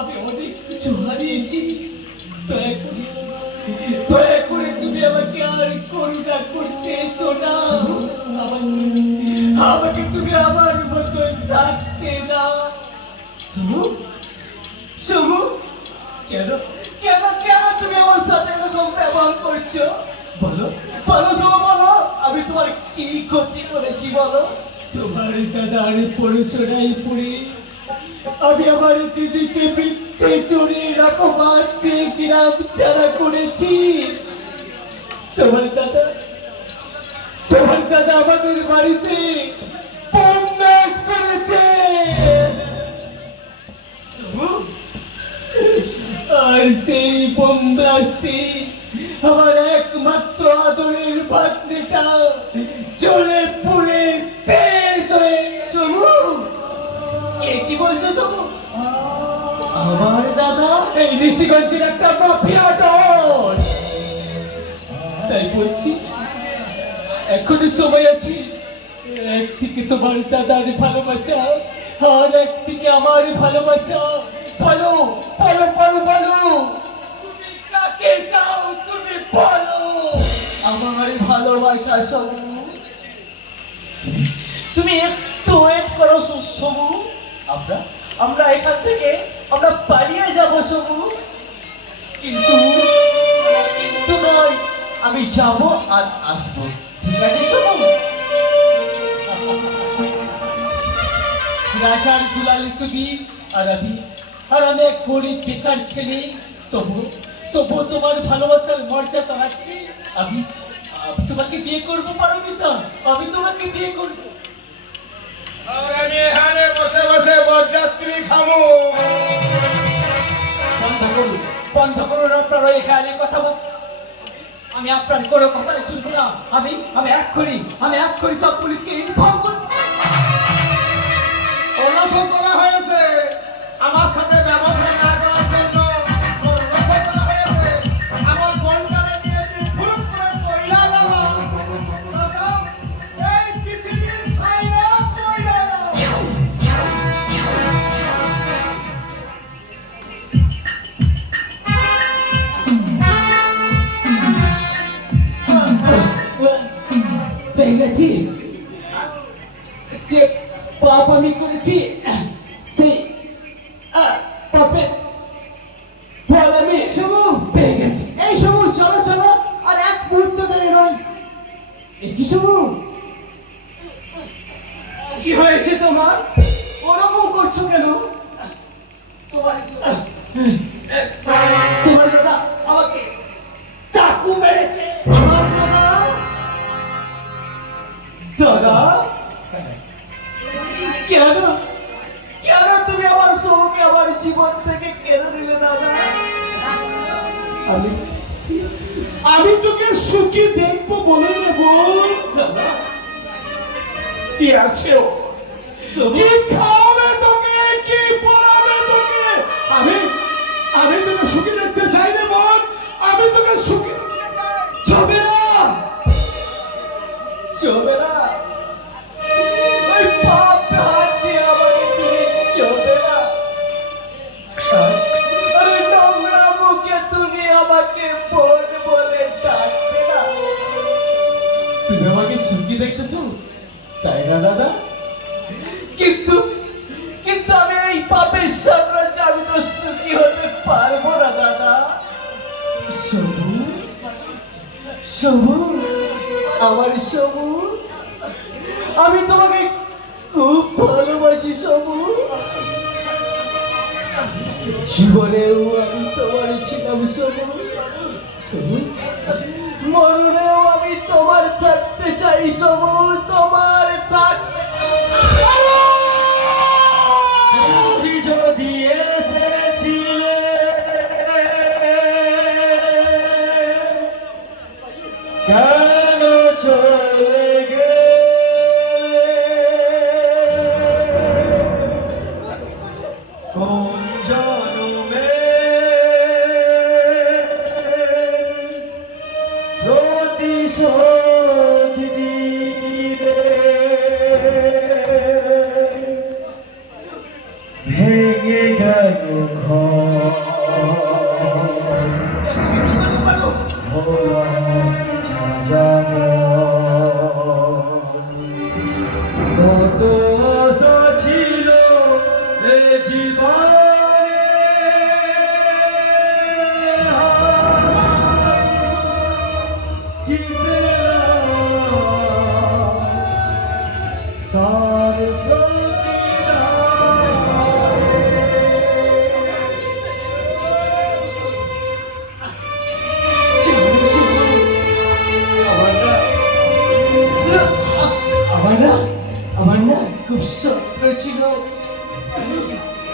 আমি অনেক কিছু হারিয়েছি। দয়া করে তুমি আমাকে আর করুণা করতে এসো না। আমাকে তুমি আমার মতো থাকতে দাও। সমু, সমু, কেন কেন কেন তুমি আমার সাথে এরকম ব্যবহার করছো? বলো বলো সমু, বলো আমি তোমার কি ক্ষতি করেছি বলো? তোমার দাদার প্ররোচনায় পড়ে আমি আমার দিদিকে বৃত্তে চড়ে রকমার দিয়ে গ্রাম ছাড়া করেছি। তোমার দাদা আমাদের বাড়িতে বন্যাস করেছে। আর সেই বন্যাসটি আমার একমাত্র আদরের ভাগ্নেটা জ্বলে পুড়ে শেষ হয়ে। সমু, কি বলছো সমু? আমার দাদা এই ঋষিগঞ্জের একটা মাফিয়া ডন। তাই বলছি এখনো সময় আছে। একদিকে তোমার দাদার ভালোবাসা আর একদিকে আমার ভালোবাসা। বলো বলো বলো বলো, তুমি কাকে চাও? তুমি বলো। আমার ভালোবাসা সমু, তুমি একটু ওয়েট করো সমু। আমরা এখান থেকে আমরা পালিয়ে যাব সমু। কিন্তু কিন্তু নয়, আমি যাব আর আসবো, ঠিক আছে সমু? রাজার দুলালি তুমি আর আমি এক গরিব বেকার ছেলে। তবু তোমার ভালোবাসার মর্যাদা রাখতে আমি তোমাকে বিয়ে করবো। পারমিতা, আমি তোমাকে বিয়ে করবো। আর আমি এখানে বসে বসে বরযাত্রী খাবো। বন্ধ করুন আপনারা এখানে কথা বল। আমি আপনার কোনো কথা শুনবো না। আমি এক্ষুনি সব পুলিশকে ইনফর্ম করব। অনুশোচনা হয়েছে আমার সাথে ব্যবসা না করার জন্য। অনুশোচনা হয়েছে আমার বন্ধারে নিয়ে যে ফুরুক করে চইলা যাওয়া। এই পৃথিবীর সাইরা চইলা পেয়ে গেছি যে পাপ আমি করেছি, সেই পাপের ফল আমি পেয়ে গেছি। এই সমু, চলো চলো, আর এক মুহূর্ত দেরি নয়। কি সমু, কি হয়েছে তোমার? ওরকম করছো কেন? তোমার দাদা আমাকে চাকু মেরেছে। আমার দাদা? কেন কেন তুমি আমার সমুকে আমার জীবন থেকে কেড়ে নিলে দাদা? আমি তোকে সুখী দেখবো বলে নেবো দাদা। কি আছে ও? কি খাওয়াবে তোকে, কি পড়াবে তোকে? আমি তোকে সুখী দেখতে চাই না বোন। আমি তোকে সুখী দেখতে চাই। চবে না, চবে না। ওই পাপ হাত দিয়ে আমাকে তুমি চবে না। আরে নোংরা মুখে তুমি আমাকে বোন বলে ডাকবে না। তুমি আমাকে সুখী দেখতেছো, তাই না দাদা? কিন্তু আমি এই পাপের সাম্রাজ্যে আমি তো সুখী হতে পারবো না দাদা। সবুর, আমার সবুর, আমি তোমাকে খুব ভালোবাসি সবুর। জীবনেও আমি তোমার ছিলাম সবুর। মরণেও আমি তোমার থাকতে চাই সবুর, তোমার থাকতে। যদি এসেছিলে কেন চলে গেলে? কোন জন্মে প্রতিশোধ দিলে?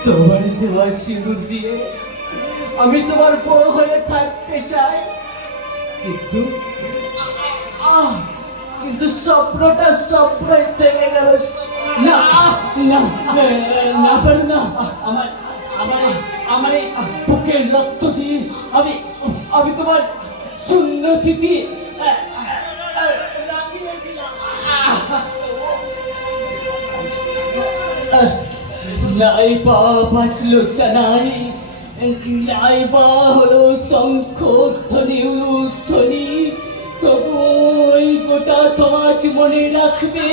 তোমার দেওয়া সিঁদুর দিয়ে আমি তোমার বড় হয়ে থাকতে চাই, কিন্তু কিন্তু স্বপ্নটা স্বপ্নই থেকে গেল। না না না পারি না, আমার আমার আমার এই বুকের রক্ত দিয়ে আমি আমি তোমার শূন্য স্মৃতি নাই বা বাঁচলো সানাই, নাই বা হলো শঙ্খ ধ্বনি উলুধ্বনি, তবু ওই গোটা সমাজ মনে রাখবে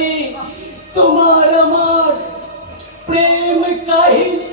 তোমার আমার প্রেম কাহিনী।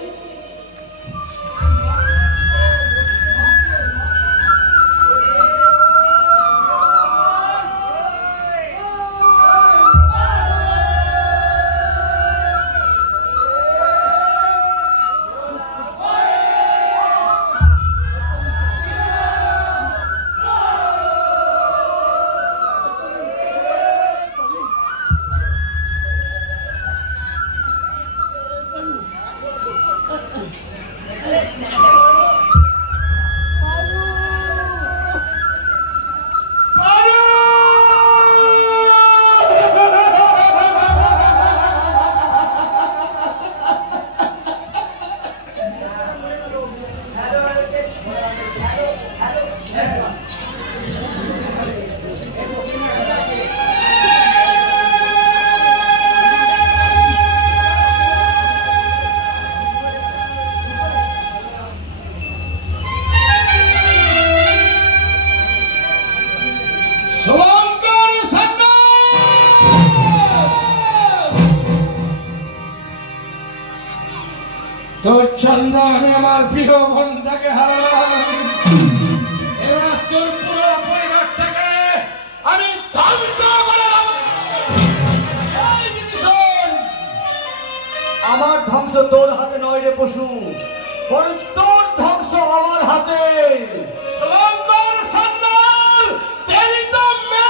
চন্দ্র, আমি আমার প্রিয় বোনটাকে হারালাম, এবার তোর পুরো পরিবারটাকে আমি ধ্বংস করে দেব। আমার ধ্বংস তোর হাতে নয় রে পশু, বরং তোর ধ্বংস আমার হাতে। শুভঙ্কর সান্যাল, তেরি তো মে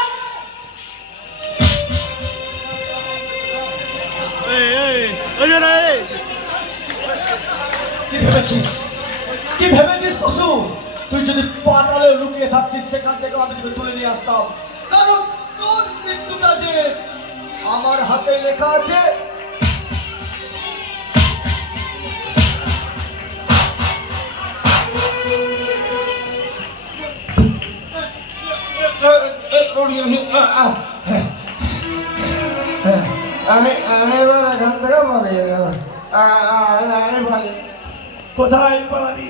কি ভেবেছিস পশু? তুই যদি পাতালে লুকিয়ে থাকতিস সেখান থেকে আমি তোকে তুলে নিয়ে আসতাম, কারণ তোর মৃত্যুটা যে আমার হাতে লেখা আছে। আমি এবার এখান থেকে পালিয়ে গেলাম। কোথায় পালাবি,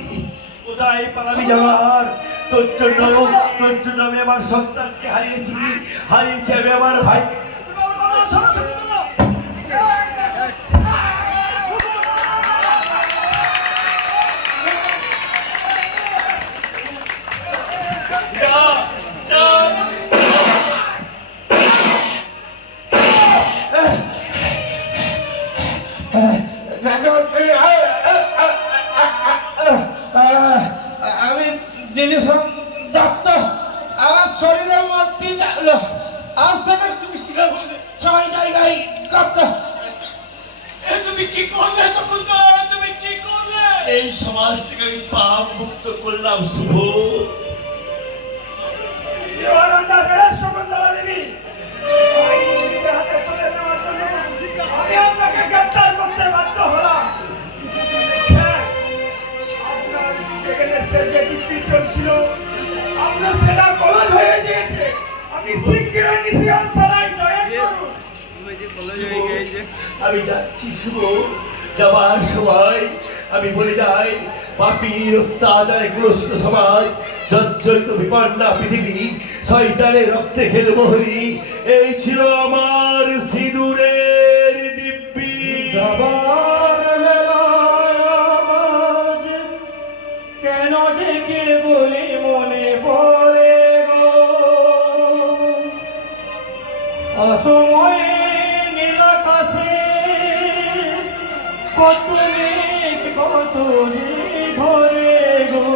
কোথায় পালাবি জামার? তোর জন্য আমি আমার সন্তানকে হারিয়েছি আমি আমার ভাই। আমি জিনিস দত্ত, আমার শরীরের মধ্যে আজ থেকে তুমি 6 জায়গায় করতে। তুমি কি করলে শকুন্তলা? তুমি কি করলে? এই সমাজ থেকে আমি পাপ মুক্ত করলাম শুভ। শকুন্তলা দেবী, আমি আপনাকে গ্রেফতার করতে বাধ্য হলাম। চলছিল আপনার সেটা কলজ হয়ে গিয়েছে, আপনি শীঘ্রই নিশিয়ান সারাই জয়েন করুন। আমি যাচ্ছি শুভ, যাবার সময় আমি বলে যাই, পাপীর অত্যাচারে গ্রস্ত সমাজ, জর্জরিত বিপন্না পৃথিবী, শয়তানের রক্তে খেলে মোহরি, এই ছিল আমার সিঁদুরের দিব্যি। যাবার বেলায় আজ কেন যে কে বলি মনে পড়ে গো, অসময়ে নীল আকাশে কত মেঘ কত ধরে গো,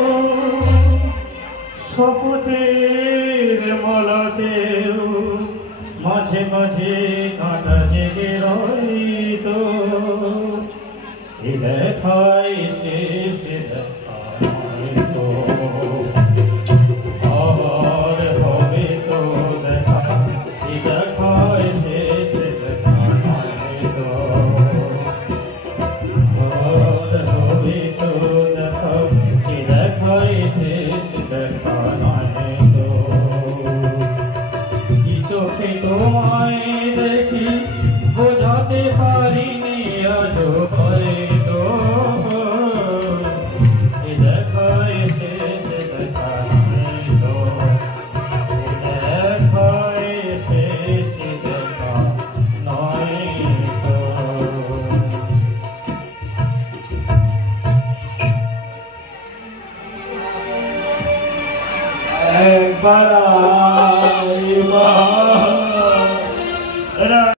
শপথের মলতেও মাঝে মাঝে কাঁটা জেগে রইতো। দেখাই শেষ দেখা নয় তো আবার হবে তো দেখা দেখাই শেষ দেখা নয় তো আবার হবে তো দেখা দেখাই শেষ দেখা নয় তো কি চোখে তোমায় দেখি বোঝাতে পারিনি আজ হয়তো দেখায় শেষ দেখা নয় তো দেখায় শেষ দেখা নয় তো একবার